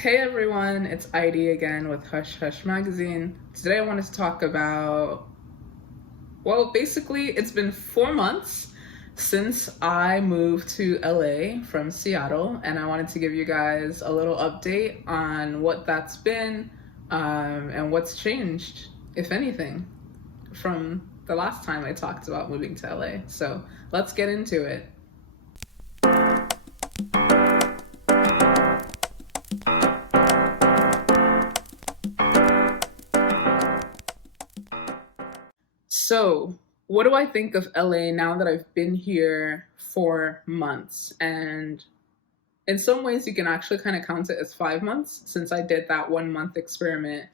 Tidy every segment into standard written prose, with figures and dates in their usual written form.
Hey everyone, it's Heidi again with Hush Hush Magazine. Today I wanted to talk about, well, basically it's been 4 months since I moved to LA from Seattle, and I wanted to give you guys a little update on what that's been and what's changed, if anything, from the last time I talked about moving to LA. So let's get into it. So, what do I think of LA now that I've been here for months? And in some ways, you can actually kind of count it as 5 months since I did that 1 month experiment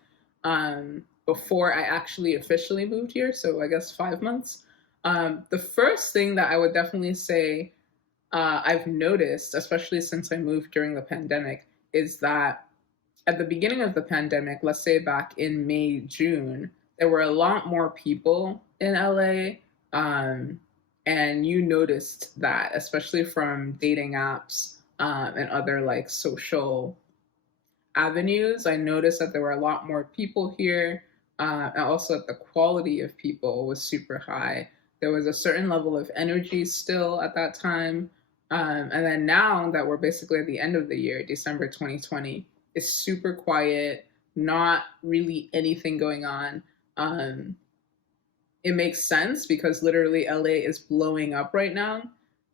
before I actually officially moved here. So, I guess 5 months. The first thing that I would definitely say I've noticed, especially since I moved during the pandemic, is that at the beginning of the pandemic, let's say back in May, June, there were a lot more people in LA. And you noticed that, especially from dating apps and other like social avenues. I noticed that there were a lot more people here. And also that the quality of people was super high. There was a certain level of energy still at that time. And then now that we're basically at the end of the year, December 2020, it's super quiet, not really anything going on. Um, it makes sense because literally LA is blowing up right now.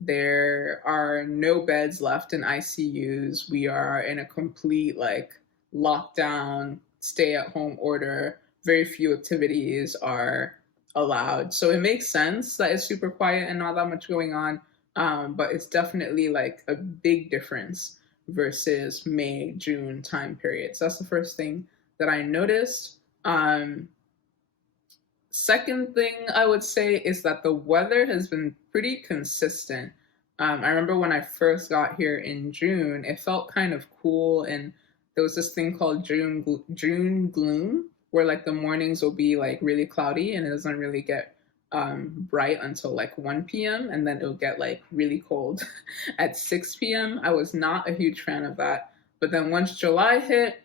There are no beds left in ICUs. We are in a complete like lockdown, stay at home order. Very few activities are allowed. So it makes sense that it's super quiet and not that much going on. But it's definitely like a big difference versus May, June time period. So that's the first thing that I noticed. Second thing I would say is that the weather has been pretty consistent. I remember when I first got here in June, it felt kind of cool, and there was this thing called June gloom, where like the mornings will be like really cloudy and it doesn't really get bright until like 1 p.m. and then it'll get like really cold at 6 p.m. I was not a huge fan of that. But then once July hit,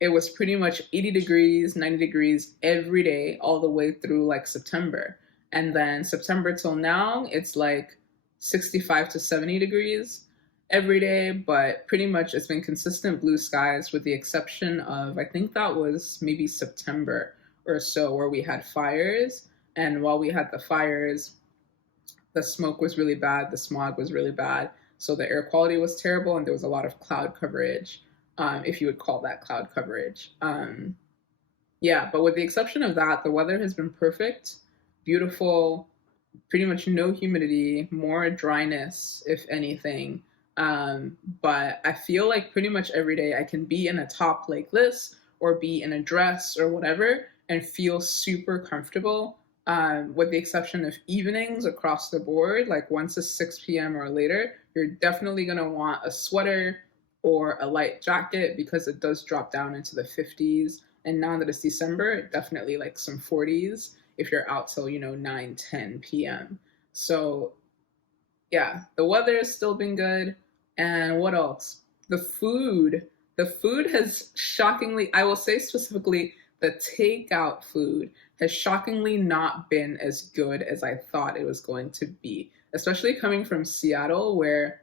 it was pretty much 80 degrees, 90 degrees every day, all the way through like September. And then September till now, it's like 65 to 70 degrees every day, but pretty much it's been consistent blue skies with the exception of, I think that was maybe September or so, where we had fires. And while we had the fires, the smoke was really bad, the smog was really bad. So the air quality was terrible, and there was a lot of cloud coverage, if you would call that cloud coverage. Yeah, but with the exception of that, the weather has been perfect, beautiful, pretty much no humidity, more dryness, if anything. But I feel like pretty much every day I can be in a top like this or be in a dress or whatever and feel super comfortable. With the exception of evenings across the board, like once it's 6 p.m. or later, you're definitely going to want a sweater or a light jacket because it does drop down into the 50s. And now that it's December, definitely like some 40s if you're out till, 9, 10 p.m. So yeah, the weather has still been good. And what else? The food. The food has shockingly, I will say specifically, the takeout food has shockingly not been as good as I thought it was going to be, especially coming from Seattle, where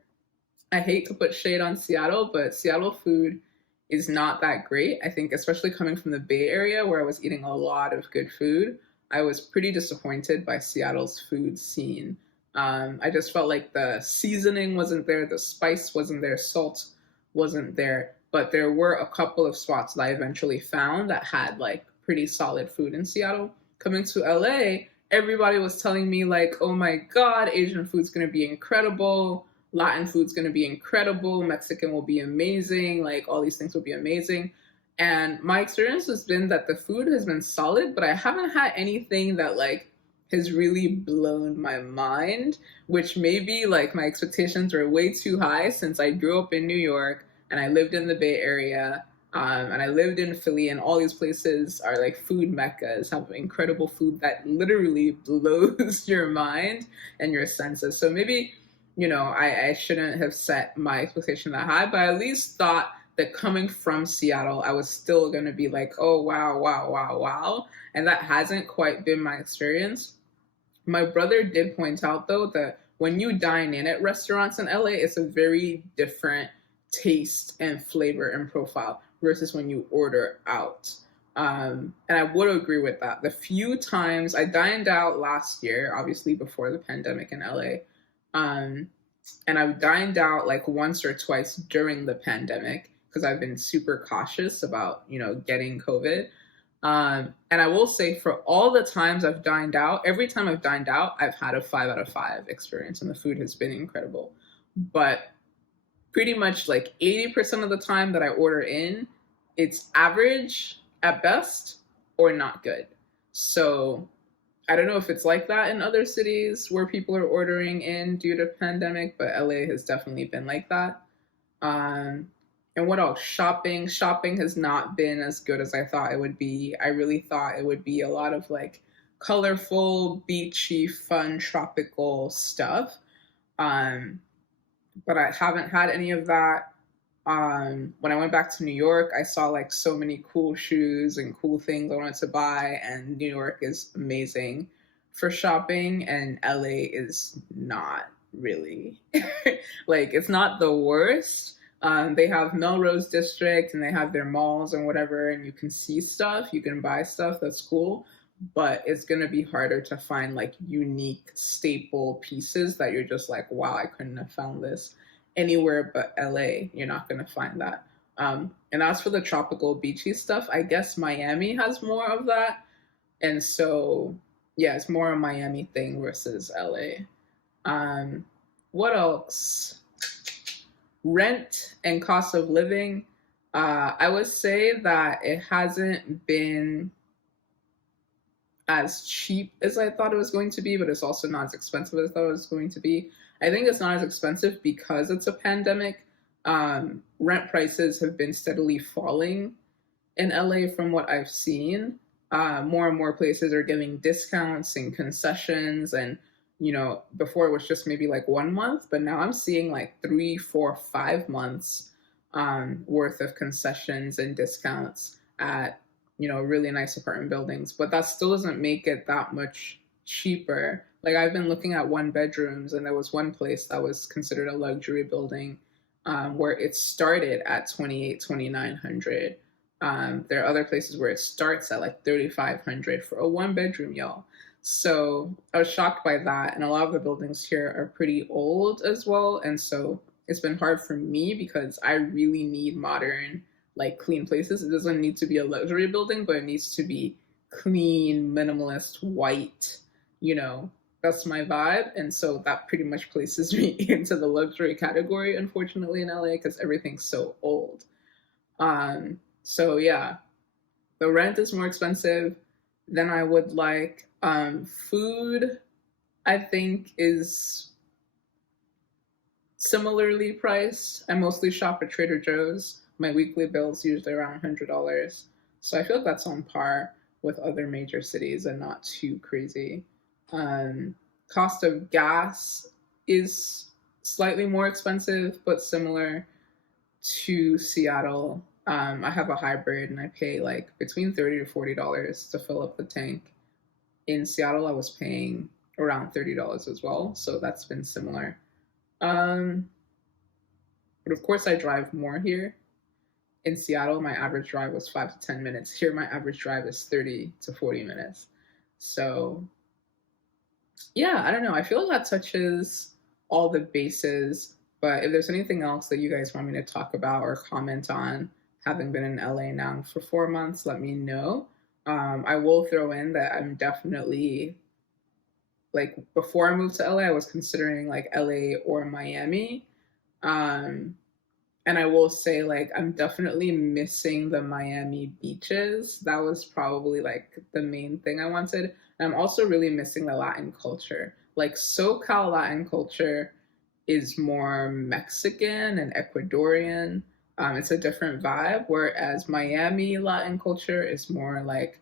I hate to put shade on Seattle, but Seattle food is not that great. I think, especially coming from the Bay Area, where I was eating a lot of good food, I was pretty disappointed by Seattle's food scene. I just felt like the seasoning wasn't there, the spice wasn't there, salt wasn't there. But there were a couple of spots that I eventually found that had like pretty solid food in Seattle. Coming to LA, everybody was telling me like, "Oh my God, Asian food's gonna be incredible. Latin food's gonna be incredible. Mexican will be amazing. Like all these things will be amazing." And my experience has been that the food has been solid, but I haven't had anything that like has really blown my mind, which maybe like my expectations are way too high since I grew up in New York and I lived in the Bay Area, and I lived in Philly, and all these places are like food meccas, have incredible food that literally blows your mind and your senses. So maybe, I shouldn't have set my expectation that high, but I at least thought that coming from Seattle, I was still going to be like, oh, wow, wow, wow, wow. And that hasn't quite been my experience. My brother did point out, though, that when you dine in at restaurants in LA, it's a very different taste and flavor and profile versus when you order out. And I would agree with that. The few times I dined out last year, obviously before the pandemic in LA, um, and I've dined out like once or twice during the pandemic because I've been super cautious about, getting COVID. And I will say, for all the times I've dined out, every time I've dined out, I've had a 5 out of 5 experience, and the food has been incredible. But pretty much like 80% of the time that I order in, it's average at best or not good. So I don't know if it's like that in other cities where people are ordering in due to pandemic, but LA has definitely been like that. Um, and what else? Shopping. Shopping has not been as good as I thought it would be. I really thought it would be a lot of like colorful, beachy, fun, tropical stuff. Um, but I haven't had any of that. When I went back to New York, I saw like so many cool shoes and cool things I wanted to buy, and New York is amazing for shopping, and LA is not really. Like, it's not the worst. They have Melrose District and they have their malls and whatever, and you can see stuff, you can buy stuff, that's cool. But it's gonna be harder to find like unique staple pieces that you're just like, wow, I couldn't have found this anywhere but LA. You're not gonna find that. And as for the tropical beachy stuff, I guess Miami has more of that. And so, yeah, it's more a Miami thing versus LA. What else? Rent and cost of living. I would say that it hasn't been as cheap as I thought it was going to be, but it's also not as expensive as I thought it was going to be. I think it's not as expensive because it's a pandemic. Rent prices have been steadily falling in LA from what I've seen. More and more places are giving discounts and concessions, and before it was just maybe like 1 month, but now I'm seeing like 3, 4, 5 months worth of concessions and discounts at really nice apartment buildings. But that still doesn't make it that much cheaper. Like, I've been looking at one bedrooms, and there was one place that was considered a luxury building where it started at 2,900. There are other places where it starts at like 3,500 for a one bedroom, y'all. So I was shocked by that. And a lot of the buildings here are pretty old as well. And so it's been hard for me because I really need modern, like, clean places. It doesn't need to be a luxury building, but it needs to be clean, minimalist, white, that's my vibe. And so that pretty much places me into the luxury category, unfortunately, in LA, because everything's so old. So yeah, the rent is more expensive than I would like. Food, I think, is similarly priced. I mostly shop at Trader Joe's. My weekly bill is usually around $100. So I feel like that's on par with other major cities and not too crazy. Cost of gas is slightly more expensive, but similar to Seattle. I have a hybrid and I pay like between $30 to $40 to fill up the tank. In Seattle, I was paying around $30 as well, so that's been similar. But of course, I drive more here. In Seattle, my average drive was 5 to 10 minutes. Here, my average drive is 30 to 40 minutes. So, yeah, I don't know. I feel like that touches all the bases. But if there's anything else that you guys want me to talk about or comment on, having been in LA now for 4 months, let me know. I will throw in that I'm definitely, like, before I moved to LA, I was considering like LA or Miami. Um, and I will say, like, I'm definitely missing the Miami beaches. That was probably like the main thing I wanted. And I'm also really missing the Latin culture. Like, SoCal Latin culture is more Mexican and Ecuadorian. It's a different vibe, whereas Miami Latin culture is more like,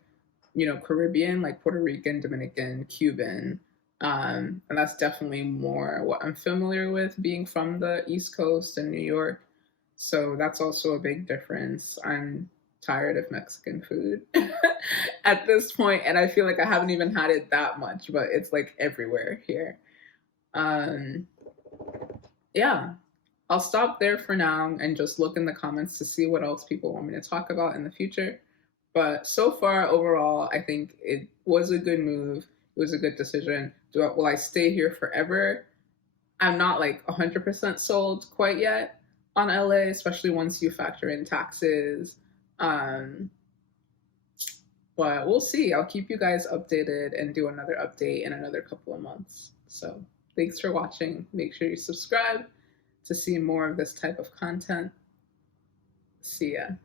Caribbean, like Puerto Rican, Dominican, Cuban. And that's definitely more what I'm familiar with being from the East Coast and New York. So that's also a big difference. I'm tired of Mexican food at this point, and I feel like I haven't even had it that much, but it's like everywhere here. Um, yeah, I'll stop there for now and just look in the comments to see what else people want me to talk about in the future. But so far, overall, I think it was a good move. It was a good decision. Will I stay here forever? I'm not like 100% sold quite yet on LA, especially once you factor in taxes. Um, but we'll see. I'll keep you guys updated and do another update in another couple of months. So thanks for watching. Make sure you subscribe to see more of this type of content. See ya.